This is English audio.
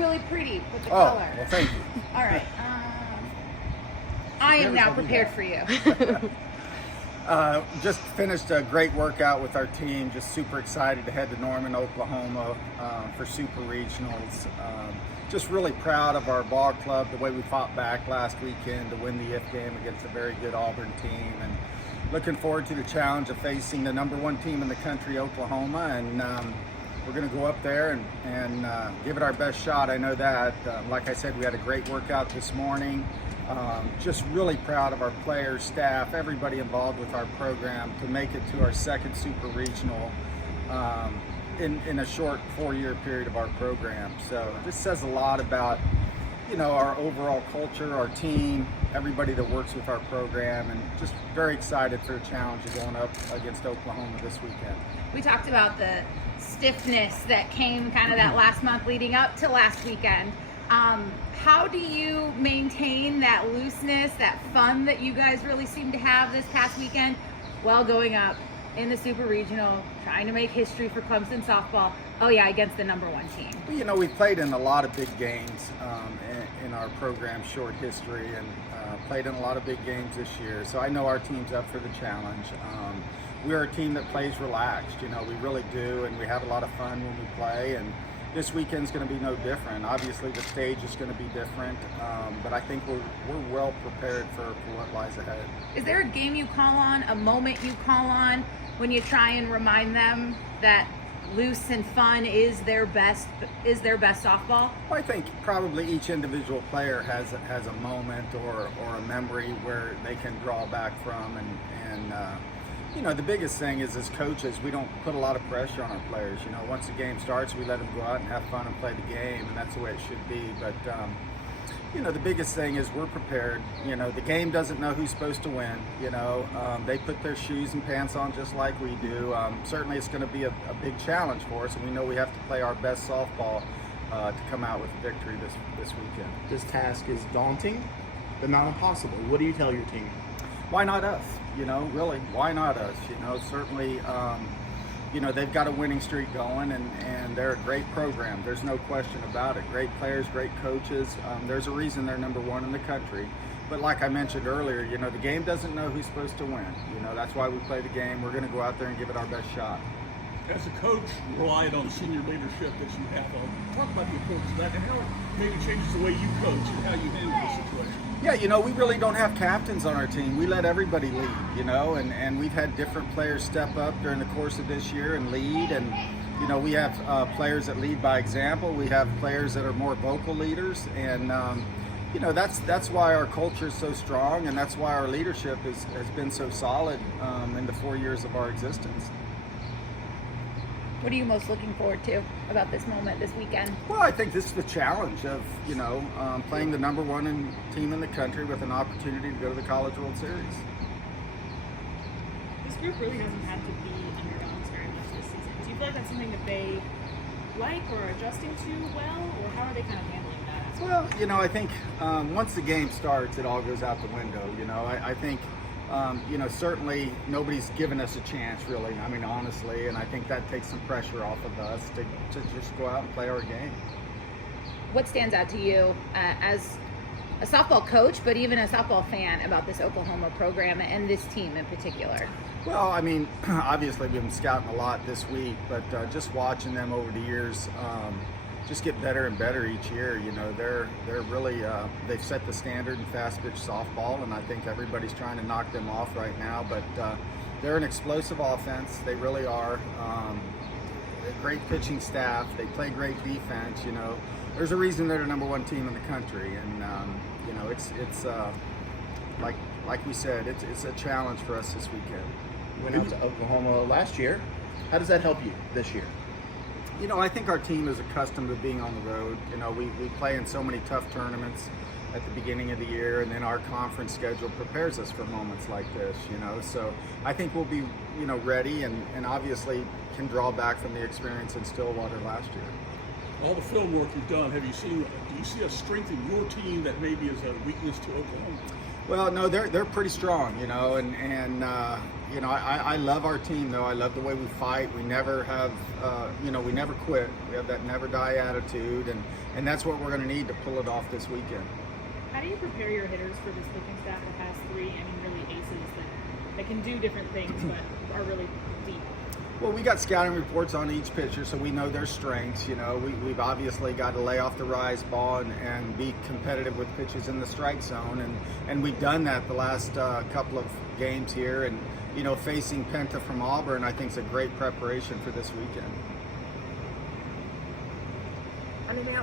really pretty with the Oh, color. well, thank you. All right. I am now prepared for you. Just finished a great workout with our team. Just super excited to head to Norman, Oklahoma for Super Regionals. Just really proud of our ball club, the way we fought back last weekend to win the IF game against a very good Auburn team. And looking forward to the challenge of facing the #1 team in the country, Oklahoma. And we're going to go up there and give it our best shot. I know that. Like I said, we had a great workout this morning. Just really proud of our players, staff, everybody involved with our program to make it to our second Super Regional in a short 4-year period of our program. So this says a lot about, you know, our overall culture, our team, everybody that works with our program, and just very excited for the challenge of going up against Oklahoma this weekend. We talked about the stiffness that came kind of that last month leading up to last weekend. How do you maintain that looseness, that fun that you guys really seem to have this past weekend while going up in the Super Regional, trying to make history for Clemson softball? Oh yeah, against the #1 team. You know, we've played in a lot of big games in our program's short history, and played in a lot of big games this year. So I know our team's up for the challenge. We're a team that plays relaxed, you know, we really do, and we have a lot of fun when we play. And this weekend's going to be no different. Obviously, the stage is going to be different, but I think we're well prepared for what lies ahead. Is there a game you call on, a moment you call on when you try and remind them that loose and fun is their best softball? Well, I think probably each individual player has a moment or a memory where they can draw back from, and you know, the biggest thing is, as coaches, we don't put a lot of pressure on our players. You know, once the game starts, we let them go out and have fun and play the game, and that's the way it should be. But you know, the biggest thing is we're prepared. You know, the game doesn't know who's supposed to win. You know, they put their shoes and pants on just like we do. Certainly it's going to be a big challenge for us, and we know we have to play our best softball to come out with a victory this weekend. This task is daunting, but not impossible. What do you tell your team? Why not us? You know, really, why not us? You know, certainly, you know, they've got a winning streak going, and they're a great program. There's no question about it. Great players, great coaches. There's a reason they're #1 in the country. But like I mentioned earlier, you know, the game doesn't know who's supposed to win. You know, that's why we play the game. We're going to go out there and give it our best shot. As a coach, relying on the senior leadership that you have, talk about the importance of that and how it maybe changes the way you coach and how you handle the situation. Yeah, you know, we really don't have captains on our team. We let everybody lead, you know, and we've had different players step up during the course of this year and lead. And, you know, we have players that lead by example. We have players that are more vocal leaders. And, you know, that's why our culture is so strong, and that's why our leadership has been so solid in the 4 years of our existence. What are you most looking forward to about this moment, this weekend? Well, I think this is the challenge of, you know, playing the #1 team in the country with an opportunity to go to the College World Series. This group really hasn't had to be underdogs very much this season. Do you feel like that's something that they like or are adjusting to well, or how are they kind of handling that? Well, you know, I think once the game starts, it all goes out the window. You know, I think, you know, certainly nobody's given us a chance, really. I mean, honestly, and I think that takes some pressure off of us to just go out and play our game. What stands out to you as a softball coach, but even a softball fan, about this Oklahoma program and this team in particular? Well, I mean, obviously we've been scouting a lot this week, but just watching them over the years, just get better and better each year. You know, they're really they've set the standard in fast pitch softball, and I think everybody's trying to knock them off right now. But they're an explosive offense. They really are. A great pitching staff. They play great defense. You know, there's a reason they're the #1 team in the country, and you know, it's like we said, it's a challenge for us this weekend. You went out to Oklahoma last year. How does that help you this year? You know, I think our team is accustomed to being on the road. You know, we play in so many tough tournaments at the beginning of the year, and then our conference schedule prepares us for moments like this, you know. So I think we'll be, you know, ready, and obviously can draw back from the experience in Stillwater last year. All the film work you've done, do you see a strength in your team that maybe is a weakness to Oklahoma? Well, no, they're pretty strong, you know, and you know, I love our team though. I love the way we fight. We never have, you know, we never quit. We have that never die attitude, and that's what we're going to need to pull it off this weekend. How do you prepare your hitters for this pitching staff that has three, really aces that can do different things but are really deep? Well, we got scouting reports on each pitcher, so we know their strengths. You know, we've obviously got to lay off the rise ball and be competitive with pitches in the strike zone, and we've done that the last couple of games here. And you know, facing Penta from Auburn, I think is a great preparation for this weekend. Anything else?